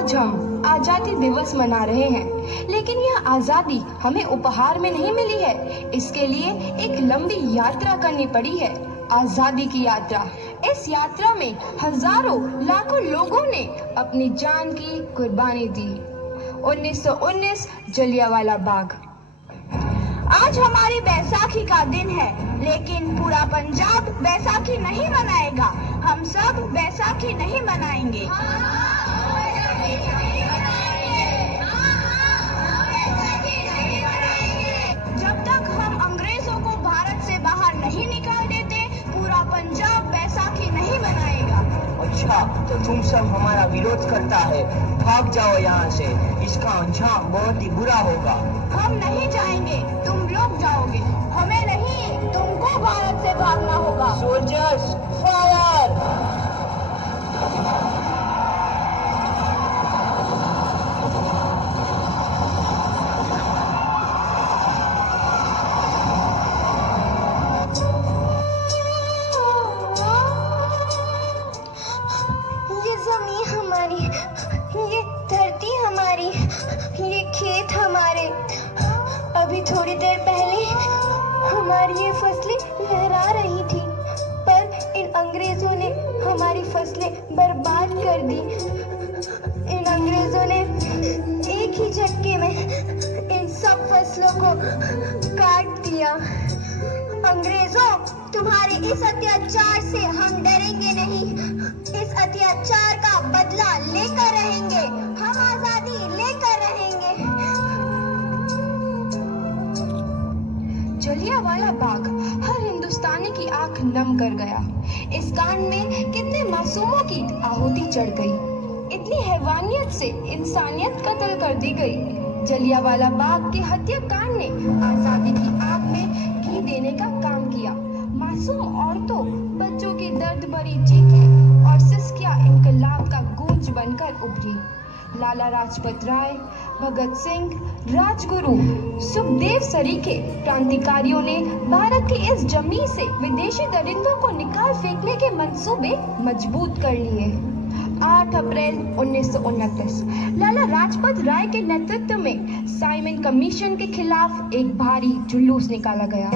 आज हम आजादी दिवस मना रहे हैं, लेकिन यह आजादी हमें उपहार में नहीं मिली है। इसके लिए एक लंबी यात्रा करनी पड़ी है, आजादी की यात्रा। इस यात्रा में हजारों लाखों लोगों ने अपनी जान की कुर्बानी दी। 1919 जलियांवाला बाग। आज हमारी बैसाखी का दिन है, लेकिन पूरा पंजाब बैसाखी नहीं मनाएगा। हम सब बैसाखी नहीं मनाएंगे। जब तक हम अंग्रेजों को भारत से बाहर नहीं निकाल देते, पूरा पंजाब बैसाखी नहीं मनाएगा। अच्छा, तो तुम सब हमारा विरोध करता है। भाग जाओ यहाँ से, इसका अंजाम बहुत ही बुरा होगा। हम नहीं जाएंगे, तुम लोग जाओगे। हमें नहीं, तुमको भारत से भागना होगा। Soldiers fire! ये जमीन हमारी, ये धरती हमारी, ये खेत हमारे। अभी थोड़ी देर पहले हमारी ये फसलें लहरा रही थी, पर इन अंग्रेजों ने हमारी फसलें बर्बाद कर दी। इन अंग्रेजों ने एक ही झटके में इन सब फसलों को काट दिया। अंग्रेजों, तुम्हारे इस अत्याचार से हम डरेंगे नहीं। इस अत्याचार का बदला लेकर रहेंगे। हम आजादी लेकर रहेंगे। जलियांवाला बाग हर हिंदुस्तानी की आंख नम कर गया। इस कांड में कितने मासूमों की आहुति चढ़ गई, इतनी हैवानियत से इंसानियत कत्ल कर दी गई। जलियांवाला बाग के हत्याकांड ने आजादी की आग में घी देने का काम किया। मासूम औरतों, बच्चों की दर्द भरी चीखें और सिसकियां इनकलाब का गूंज बनकर उभरी। लाला लाजपत राय, भगत सिंह, राजगुरु, सुखदेव सरीखे क्रांतिकारियों ने भारत की इस जमीन से विदेशी दरिंदों को निकाल फेंकने के मंसूबे मजबूत कर लिए। 8 अप्रैल 1929 लाला लाजपत राय के नेतृत्व में साइमन कमीशन के खिलाफ एक भारी जुलूस निकाला गया।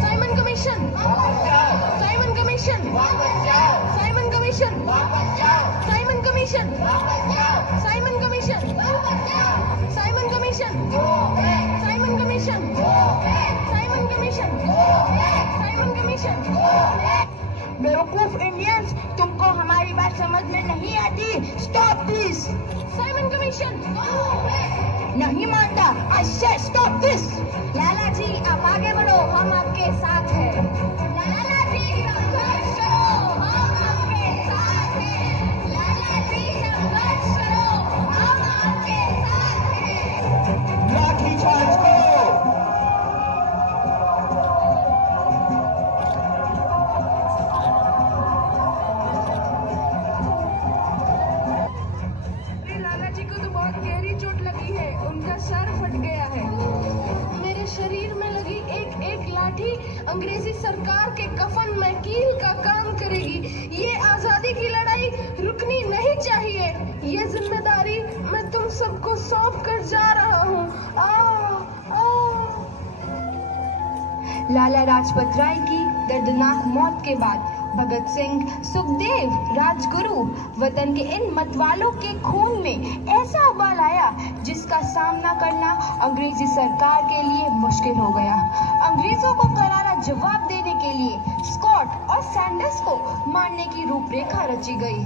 Simon commission, Simon commission, Simon commission, Simon commission, Simon commission, Simon commission, Simon commission, Simon commission, Simon commission. बेवकूफ इंडियंस, तुमको हमारी बात समझ में नहीं आती। Stop this. Simon commission. नहीं मानता। आई से स्टॉप दिस। लाला जी, आप आगे बढ़ो, हम आपके साथ हैं। लाला जी, संघर्ष करो, हम आपके साथ हैं। लाला जी, संघर्ष करो, हम आपके साथ हैं। लाठी चार्ज करो! लाला जी को तो बहुत गहरी चोट लगी है, उनका सर फट गया है। मेरे शरीर में लगी एक एक लाठी अंग्रेजी सरकार के कफन में कील का काम करेगी। ये आजादी की लड़ाई रुकनी नहीं चाहिए। ये जिम्मेदारी मैं तुम सबको सौंप कर जा रहा हूँ। लाला लाजपत राय की दर्दनाक मौत के बाद भगत सिंह, सुखदेव, राजगुरु वतन के इन मतवालों के खून में ऐसा उबाल आया जिसका सामना करना अंग्रेजी सरकार के लिए मुश्किल हो गया। अंग्रेजों को करारा जवाब देने के लिए स्कॉट और सैंडर्स को मारने की रूपरेखा रची गई।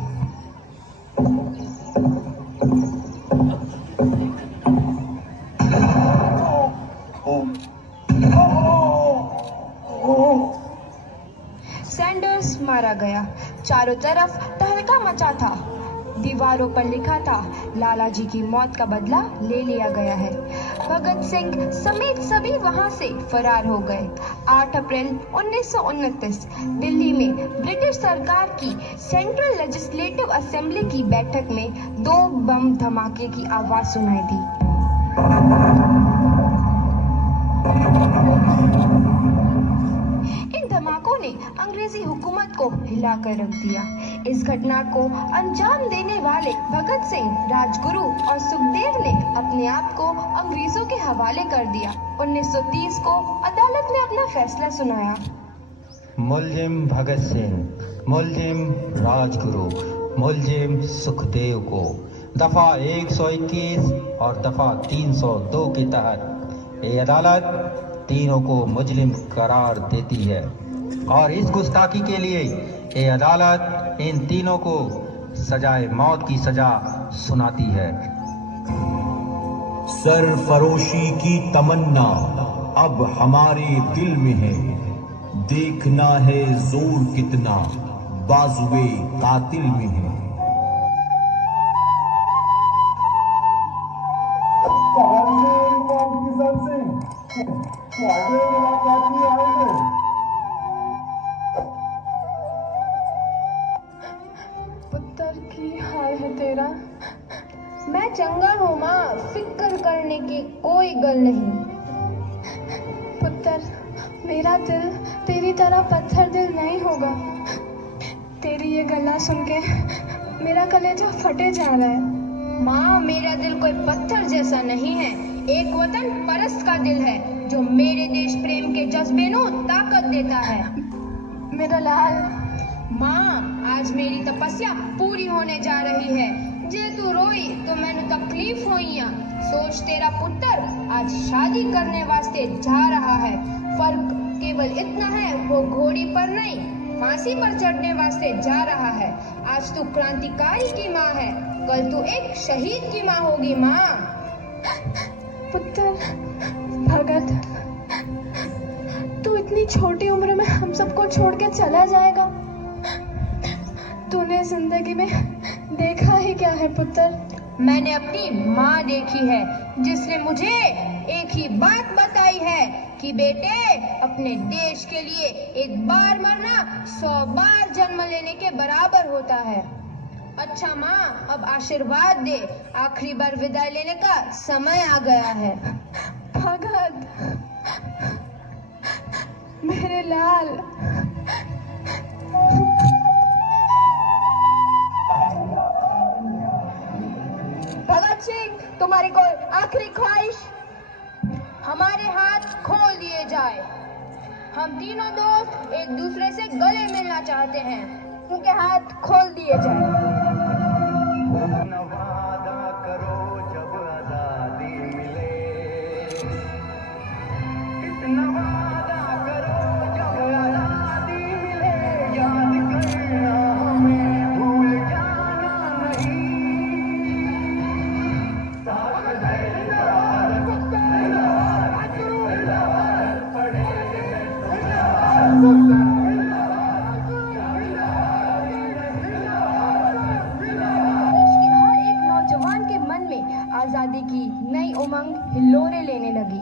सैंडर्स मारा गया। चारों तरफ तहलका मचा था। दीवारों पर लिखा था, लाला जी की मौत का बदला ले लिया गया है। भगत सिंह समेत सभी वहां से फरार हो गए। 8 अप्रैल 1929 दिल्ली में ब्रिटिश सरकार की सेंट्रल लेजिस्लेटिव असेंबली की बैठक में 2 बम धमाके की आवाज सुनाई दी। इन धमाकों ने अंग्रेजी हुकूमत को हिलाकर रख दिया। इस घटना को अंजाम देने वाले भगत सिंह, राजगुरु और सुखदेव ने अपने आप को अंग्रेजों के हवाले कर दिया। 1930 को अदालत ने अपना फैसला सुनाया। मुलजिम भगत सिंह, मुलजिम राजगुरु, मुलजिम सुखदेव को दफा 121 और दफा 302 के तहत ये अदालत तीनों को मुजरिम करार देती है और इस गुस्ताखी के लिए ये अदालत इन तीनों को सजाए मौत की सजा सुनाती है। सरफरोशी की तमन्ना अब हमारे दिल में है, देखना है जोर कितना बाजुए कातिल में है। पुत्र की हाल है तेरा। मैं चंगा हूँ माँ, फिक्र करने की कोई गल नहीं। पुत्र, मेरा दिल तेरी तरह पत्थर दिल नहीं होगा। तेरी ये गला सुन के मेरा कलेजा फटे जा रहा है। माँ, मेरा दिल कोई पत्थर जैसा नहीं है, एक वतन परस्त का दिल है जो मेरे देश प्रेम के जज्बे को ताकत देता है। मेरा लाल। माँ, आज मेरी तपस्या पूरी होने जा रही है। जे तू रोई तो मैंने तकलीफ होइया। सोच, तेरा पुत्र आज शादी करने वास्ते जा रहा है। फर्क केवल इतना है, वो घोड़ी पर नहीं फांसी पर चढ़ने वास्ते जा रहा है। आज तू क्रांतिकारी की माँ है, कल तू एक शहीद की माँ होगी। माँ। पुत्र भगत, तू इतनी छोटी उम्र में हम सबको छोड़ के चला जाएगा। तूने जिंदगी में देखा ही क्या है पुत्र? मैंने अपनी माँ देखी है, जिसने मुझे एक ही बात बताई है कि बेटे, अपने देश के लिए एक बार मरना 100 बार जन्म लेने के बराबर होता है। अच्छा माँ, अब आशीर्वाद दे, आखिरी बार विदाई लेने का समय आ गया है। भगत, मेरे लाल। भगत सिंह, तुम्हारी कोई आखिरी ख्वाहिश? हमारे हाथ खोल दिए जाए। हम तीनों दोस्त एक दूसरे से गले मिलना चाहते हैं, उनके हाथ खोल दिए जाए। वादा करो जब आजादी मिले, इतना वादा करो जब आजादी मिले, याद करना हमें, भूल जाना नहीं। आजादी की नई उमंग हिलोरे लेने लगी।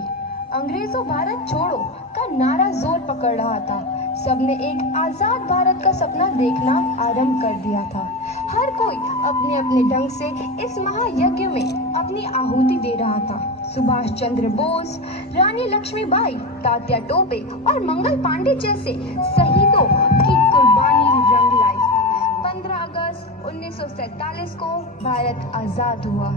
अंग्रेजों भारत छोड़ो का नारा जोर पकड़ रहा था। सबने एक आजाद भारत का सपना देखना आरंभ कर दिया था। हर कोई अपने अपने ढंग से इस महायज्ञ में अपनी आहुति दे रहा था। सुभाष चंद्र बोस, रानी लक्ष्मीबाई, तात्या टोपे और मंगल पांडे जैसे शहीदों की कुर्बानी रंग लाई। 15 अगस्त 1947 को भारत आजाद हुआ।